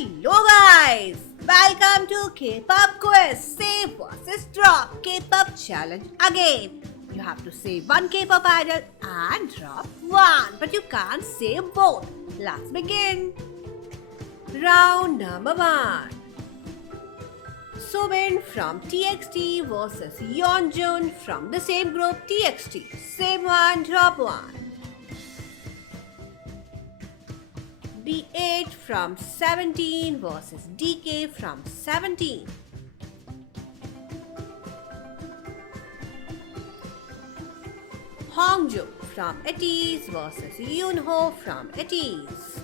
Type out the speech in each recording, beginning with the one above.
Hello guys! Welcome to K-pop quiz. Save versus drop K-pop challenge again. You have to save one K-pop idol and drop one, but you can't save both. Let's begin. Round number 1. Soobin from TXT versus Yeonjun from the same group TXT. Save one, drop one. D8 from 17 versus DK from 17. Hongju from ATEEZ versus Yoonho from ATEEZ.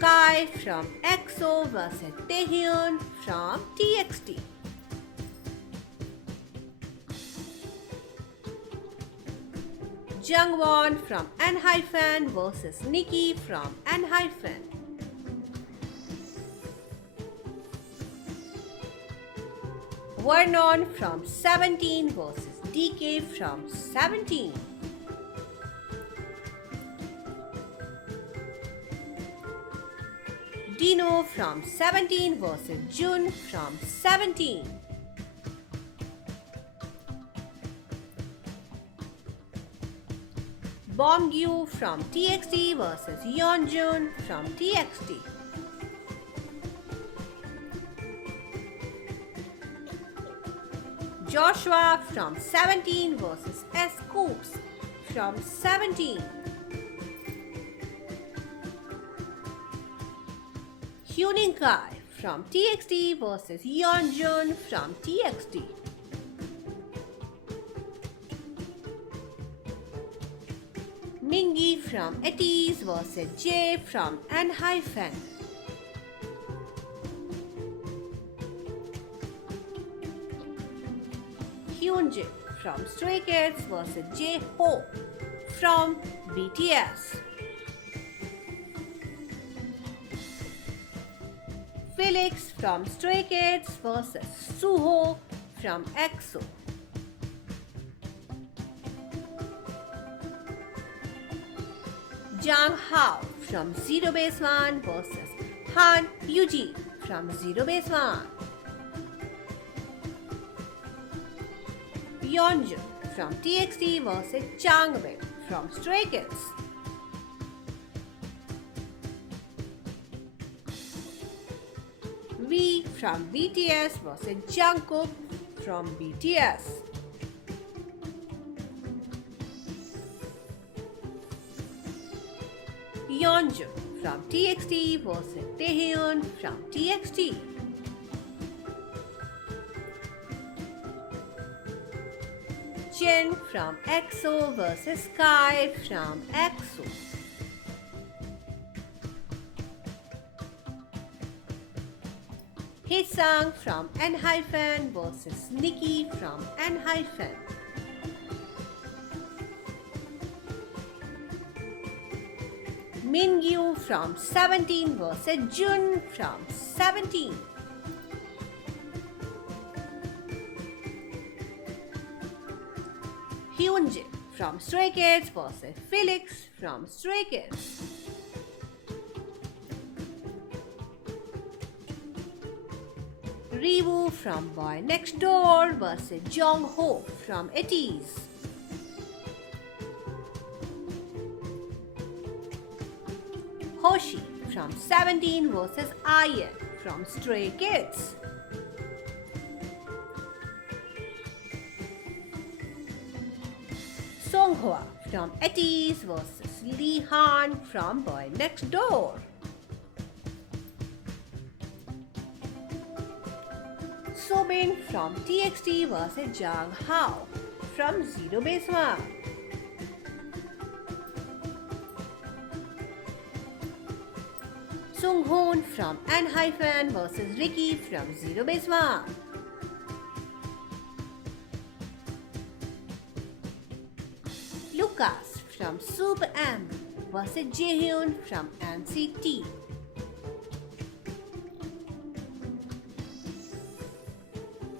Kai from EXO versus Taehyun from TXT. Jungwon from ENHYPEN versus Nikki from ENHYPEN. Vernon from 17 versus DK from 17. Dino from 17 versus Jun from 17. Bongyu from TXT versus Yeonjun from TXT. Joshua from 17 versus S-Scoops from 17. Hyunin Kai from TXT versus Yeonjun from TXT. Mingi from ATEEZ versus Jay from ENHYPEN. Hyunjin from Stray Kids versus J-Hope from BTS. Felix from Stray Kids versus Suho from EXO. Jang Hao from Zero Base One versus Han Yuji from Zero Base One. Yeonjun from TXT versus Changbin from Stray Kids. V from BTS versus Jungkook from BTS. Yeonjun from TXT versus Taehyun from TXT. Jin from EXO versus Kai from EXO. Haesung from ENHYPEN versus Nikki from ENHYPEN. Mingyu from 17 versus Jun from 17. Hyunjin from Stray Kids versus Felix from Stray Kids. Rewoo from Boy Next Door versus Jongho from ATEEZ. Hoshi from 17 versus IN from Stray Kids. Songhwa from ATEEZ versus Lee Han from Boy Next Door. Soobin from TXT versus Jang Hao from Zero Base One. Sunghoon from ENHYPEN versus Ricky from Zero Base One. Lucas from Super M versus Jaehyun from NCT.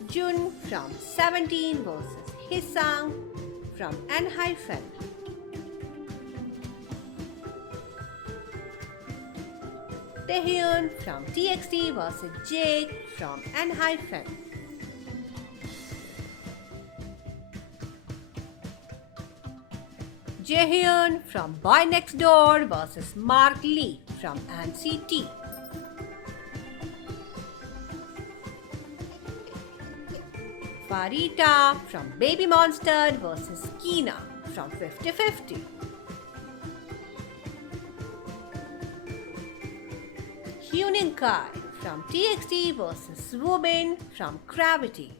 Jun from 17 versus Haesung from ENHYPEN. Taehyun from TXT versus Jake from ENHYPEN. Jaehyun from Boy Next Door versus Mark Lee from NCT. Farita from Baby Monster versus Keena from 50-50. Hyunin Kai from TXT versus Woobin from Gravity.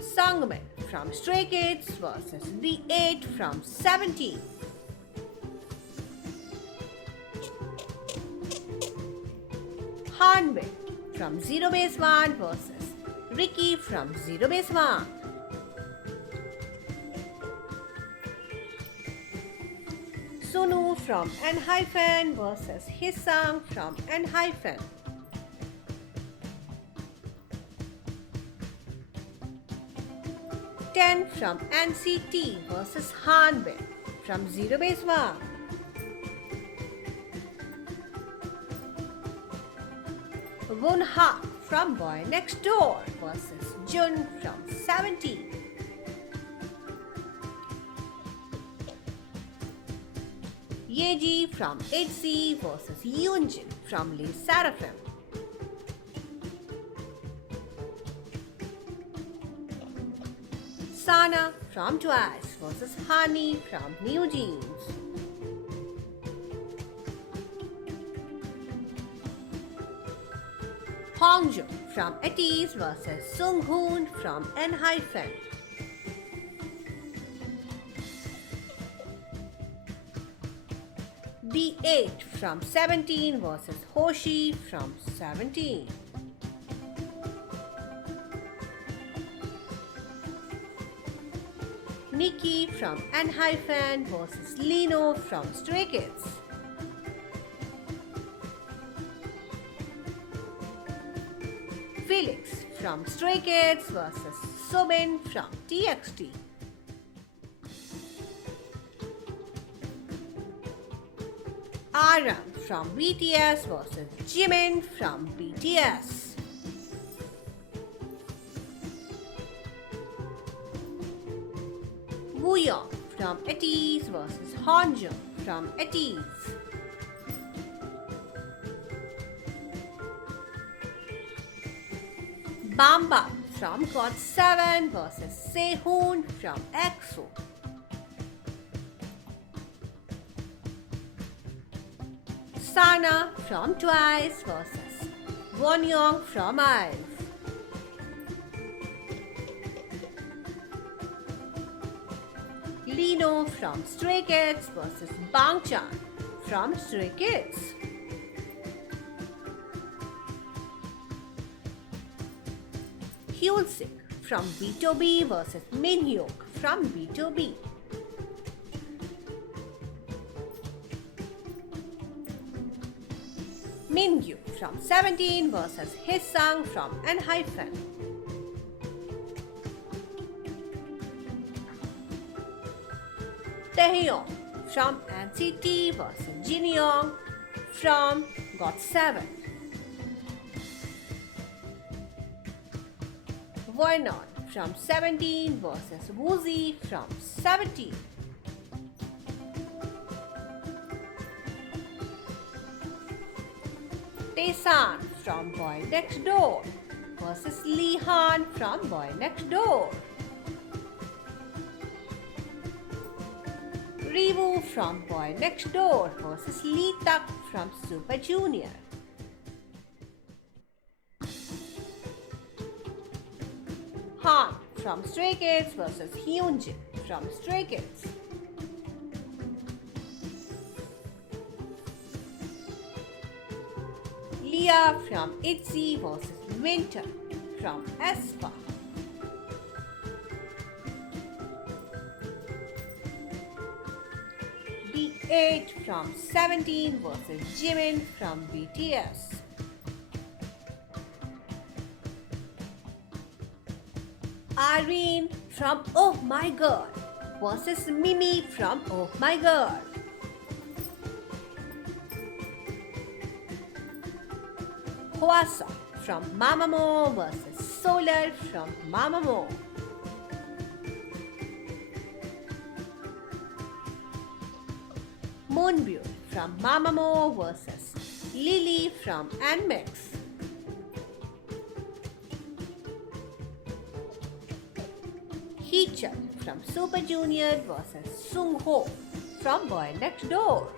Sungmin from Stray Kids versus The 8 from 17. Hanbin from Zero Base One versus Ricky from Zero Base One. Sunu from ENHYPEN versus Hisang from ENHYPEN. Ten from NCT versus Hanbin from Zero Base One. Wonha from Boy Next Door versus Jun from 17. Yeji from ITZY versus Yoonjin from LE SSERAFIM. Sana from Twice versus Hani from NewJeans. Hongjo from ATEEZ versus Sunghoon from ENHYPEN. The 8 from 17 versus Hoshi from 17. Nikki from ENHYPEN versus Lino from Stray Kids. Felix from Stray Kids versus Soobin from TXT. Aram from BTS versus Jimin from BTS. Wooyoung from ATEEZ versus Hongjo from ATEEZ. Bamba from GOT7 versus Sehun from EXO. Sana from Twice versus Wonyoung from IVE. Lino from Stray Kids versus Bangchan from Stray Kids. Hyunsik from BTOB versus Minhyuk from BTOB. Mingyu from 17 versus Hisang from ENHYPEN. Taehyung from NCT versus Jinyoung from GOT7. Wonwon from 17 versus Woozi from 17. Taesan from Boy Next Door versus Lee Han from Boy Next Door. Rewoo from Boy Next Door versus Lee Tak from Super Junior. Han from Stray Kids versus Hyunjin from Stray Kids. Leah from ITZY versus Winter from aespa. The 8 from 17 versus Jimin from BTS. Irene from Oh My God versus Mimi from Oh My Girl. Hwasa from Mamamoo versus Solar from Mamamoo. Moonbyul from Mamamoo versus Lily from Nmix. Heechul from Super Junior versus Sungho from Boy Next Door.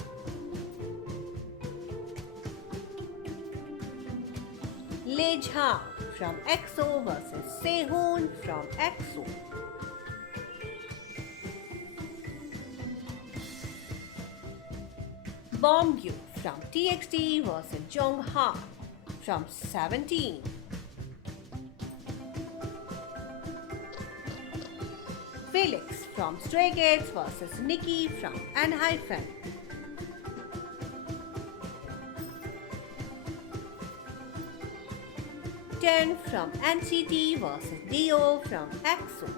Lejang from EXO versus Sehun from EXO. Bombgyu from TXT versus Jongha from 17. Felix from Stray Kids versus Nikki from ENHYPEN. Ten from NCT versus Dio from EXO.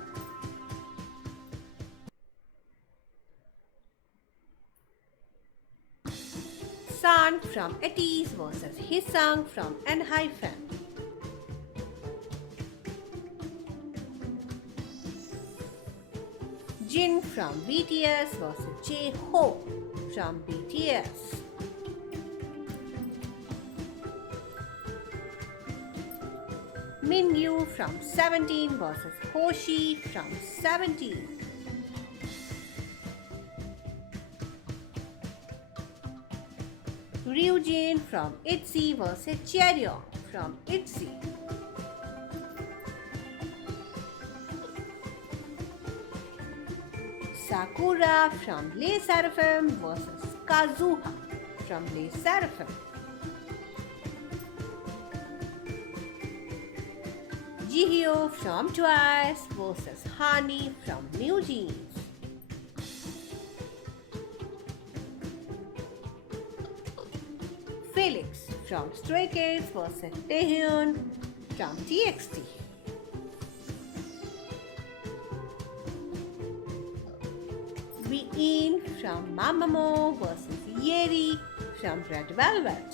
San from ATEEZ versus Hisang from ENHYPEN. Jin from BTS versus J-Hope from BTS. Mingyu from 17 versus Hoshi from 17. Ryujin from ITZY versus Chaeryeong from ITZY. Sakura from LE SSERAFIM versus Kazuha from LE SSERAFIM. Jihyo from TWICE versus Hani from NewJeans. Felix from Stray Kids versus Taehyun from TXT. Wheein from Mamamoo versus Yeri from Red Velvet.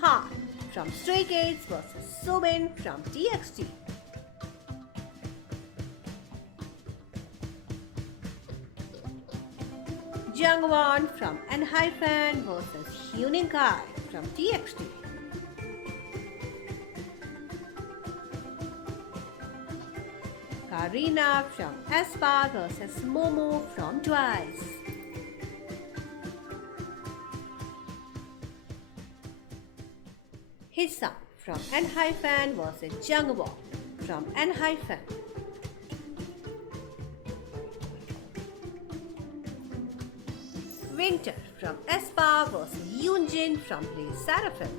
Han from Stray Kids versus Soobin from TXT. Jungwon from ENHYPEN versus Hyunin Kai from TXT. Karina from aespa versus Momo from TWICE. Hisang from ENHYPEN versus Jungwon from ENHYPEN. Winter from aespa versus Yoonjin from LE SSERAFIM.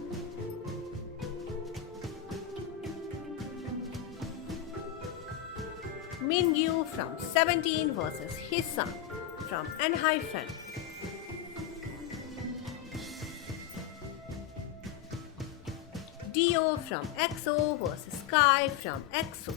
Mingyu from 17 versus Hisang from ENHYPEN. Dio from EXO versus Sky from EXO.